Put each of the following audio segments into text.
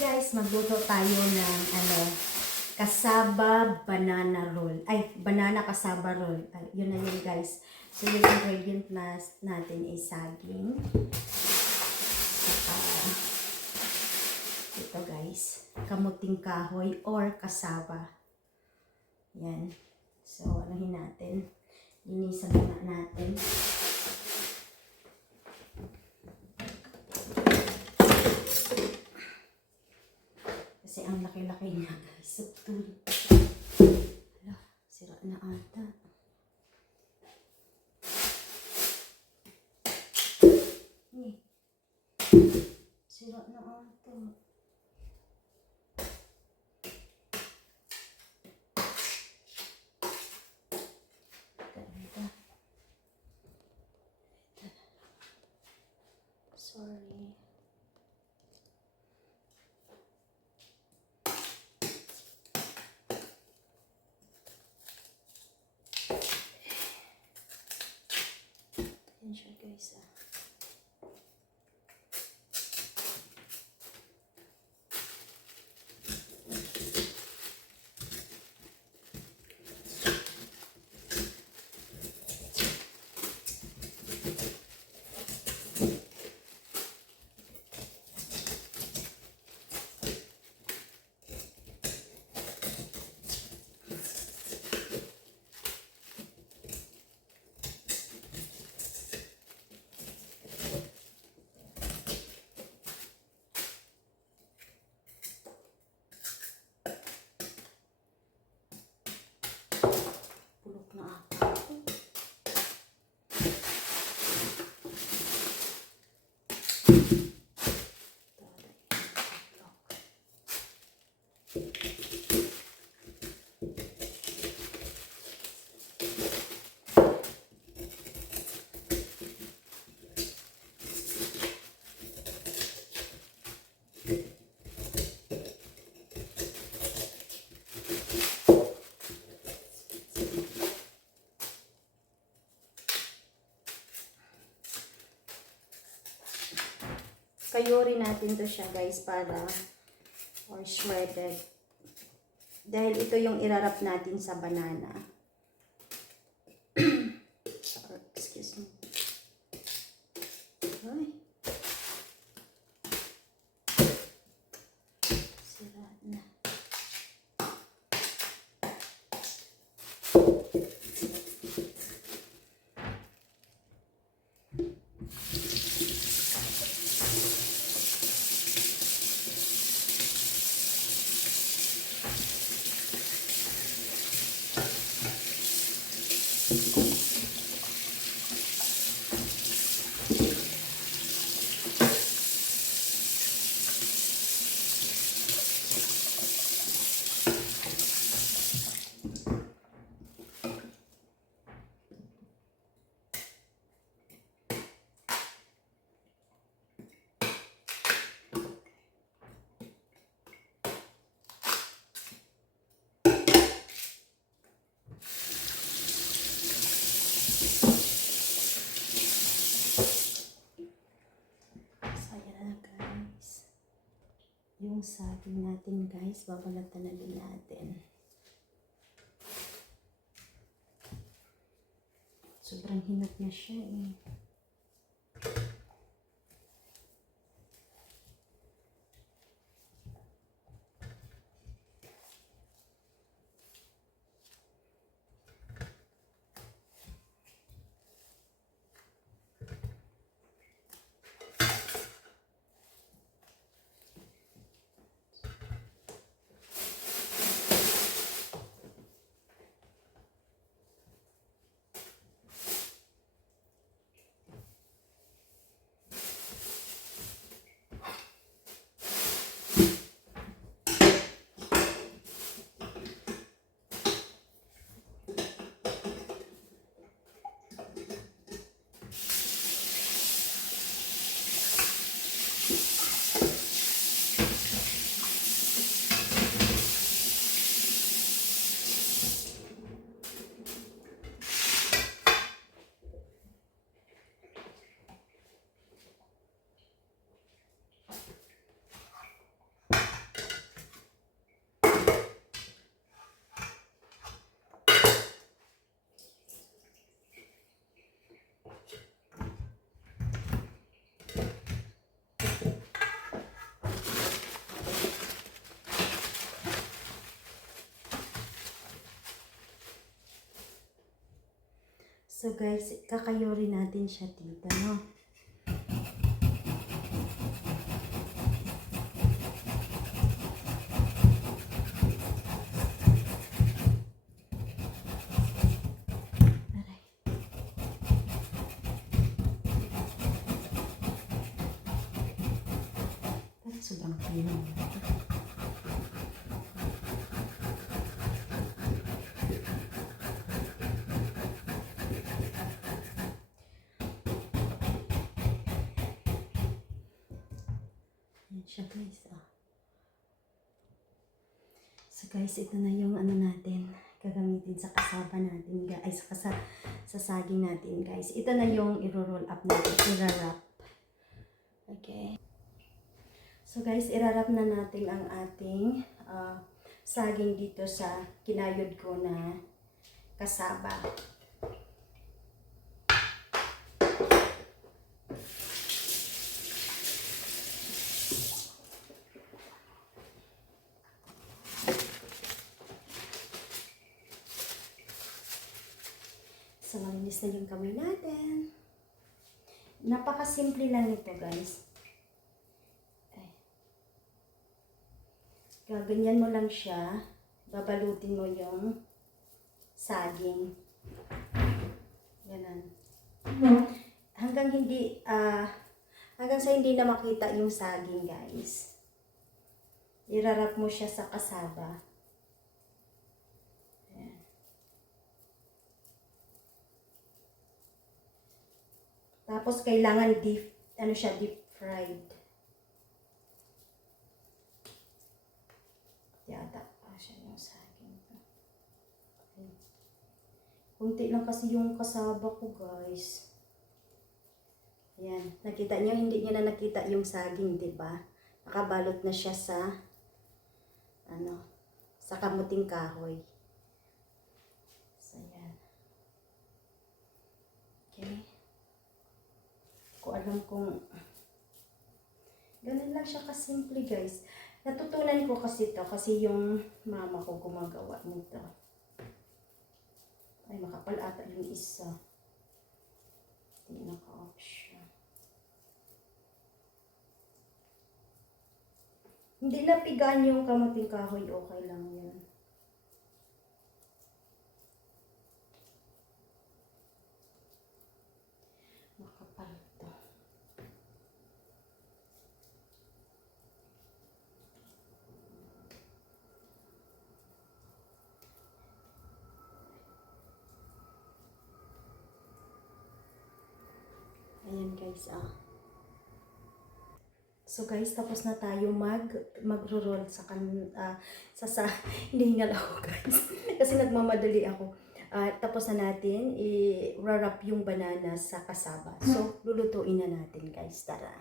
guys, magluto tayo ng kasaba banana roll. Ay, banana kasaba roll. Ay, yun na yun guys. So yung ingredient natin ay saging. Ito guys, kamuting kahoy or kasaba. Yan. So, anuhin natin. Linisan muna natin. Kasi ang laki-laki niya guys. So, hala, sira na ata. Sira na ata. Sorry. Yan siya guys Pulok na ata. Kayuri natin to siya guys para or shredded. Dahil ito yung irarap natin sa banana. Excuse me. Ay. Sira na. Yung saging natin guys, babalatan na din natin. Sobrang hinat na siya eh. So guys, kakayuri natin siya dito, no? Aray. Parang sobrang pino. Ayan siya guys, ah. So guys, ito na yung ano natin, gagamitin sa kasaba natin, ay sa saging natin guys. Ito na yung i-roll up natin, i-wrap. Okay. So guys, i-wrap na natin ang ating saging dito sa kinayod ko na kasaba. So, malinis na yung kamay natin. Napakasimple lang ito, guys. Ay. Gaganyan mo lang siya. Babalutin mo yung saging. Ganun. Hanggang sa hindi na makita yung saging, guys. Irarap mo siya sa kasaba. Tapos, kailangan deep fried. Yata pa siya yung saging. Kunti lang kasi yung kasaba ko, guys. Ayan. Nakita nyo? Hindi nyo na nakita yung saging, diba? Nakabalot na siya sa sa kamuting kahoy. So, ayan. Okay. Ko alam kung ganun lang siya kasimple, guys. Natutunan ko kasi ito kasi yung mama ko gumagawa nito. Ay, makapal ata yung isa. Hindi naka-off siya. Hindi napigaan yung kamuting kahoy, okay lang yun. Makapal ito. Ayan guys, ah. So guys, tapos na tayo magro-roll hindi nga ako guys. Kasi nagmamadali ako. Tapos na natin i-wrap yung banana sa kasaba. So, lulutuin na natin guys. Tara.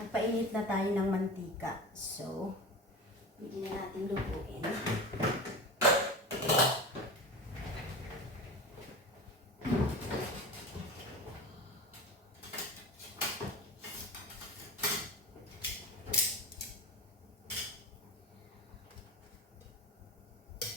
Nagpainit na tayo ng mantika. So, hindi na natin lutuin.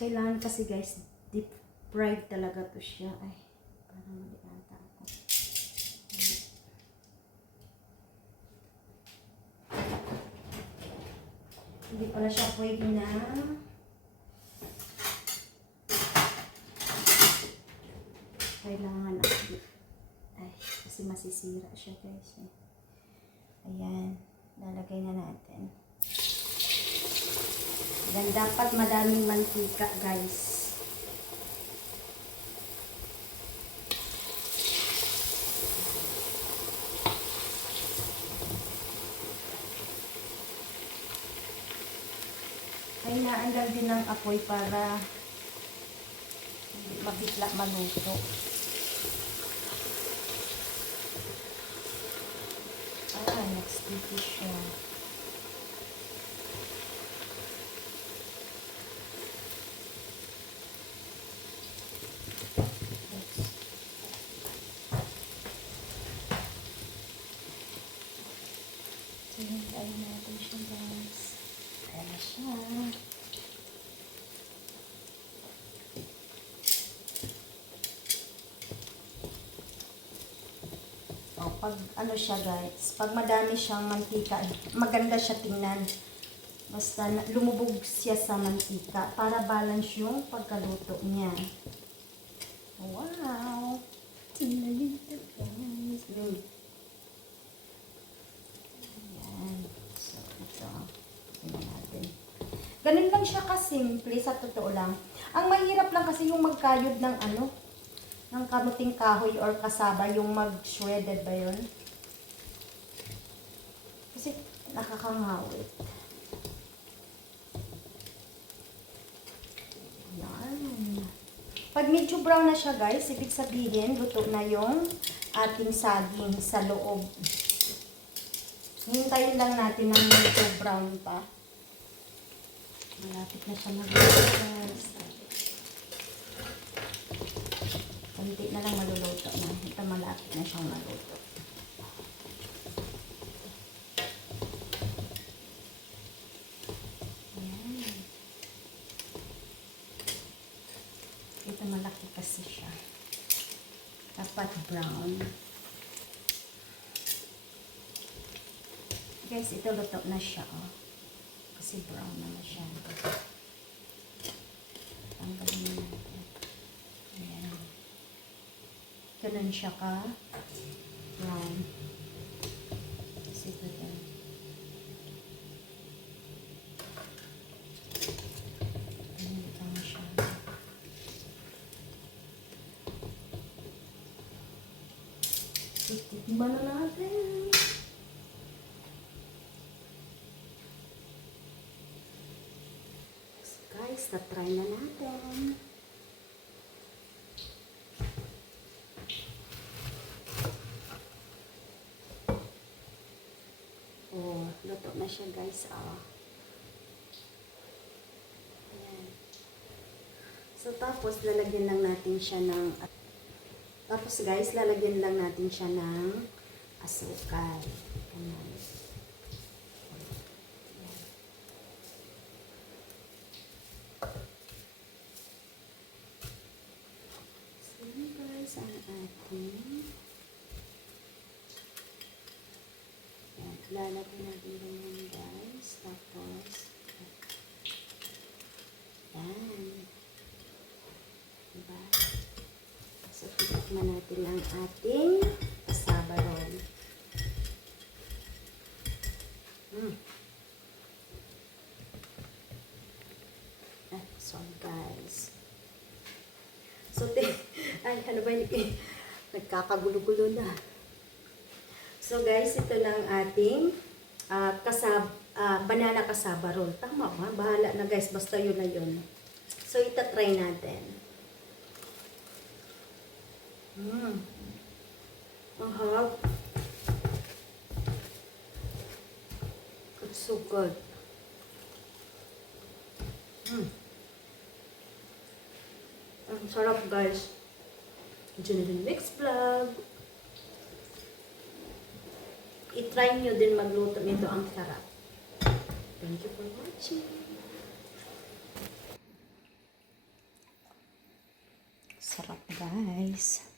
Kailangan kasi guys, deep fried talaga to siya. Ay, parang mali ata ako. Hindi pala siya pwede na kailangan ay, kasi masisira siya guys. Ayan, lalagay na natin. Dan dapat madaming mantika guys. Kainaan lang din ng apoy para hindi mabigla maluto. Nag-sticky siya. Hintayin natin siya guys. Ayan na siya. O, pag ano siya guys, pag madami siyang mantika, maganda siya tingnan. Basta lumubog siya sa mantika para balance yung pagkaluto niya. Wow! Tingnan nito guys. Ayan. So, ito. Tingnan natin. Ganun lang siya kasimple sa totoo lang. Ang mahirap lang kasi yung magkayod ng ano, ng kamuting kahoy or kasaba, yung mag-shredded ba yun? Kasi nakakangawit. Yan. Pag medyo brown na siya guys, ibig sabihin, luto na yung ating saging sa loob. Hintayin lang natin ng medyo brown pa. Malapit na siya mag-luto guys. Kunti na lang maluluto na. Ito malapit na siyang maluto. Ayan. Ito malaki kasi siya. Dapat brown. Guys, ito luto na siya. Oh. Kasi brown na masyado. Tanggalin na natin. Ayan. Ganun siya ka brown. Kasi ito din. Ganun ito na siya. Titikman na natin. So guys, na-try na natin. Oh, luto na siya guys. Ayan. So, tapos lalagyan lang natin siya ng tapos guys, lalagyan lang natin siya ng asukal. Ayan. So, guys, ang ating lalagyan natin ganyan guys. Tapos, yan. Diba? So, titikman natin ang ating cassava roll. So, guys. So, ay, ano ba yun? Nagkakagulo-gulo na. So guys, ito na ang ating banana cassava roll. Tama ba? Bahala na guys, basta yun na yun. So itatry natin. Ang harap. It's so good. Ang sarap guys. Jonathan Mix Vlog. I-try nyo din magluto nito, ang sarap. Thank you for watching. Sarap guys.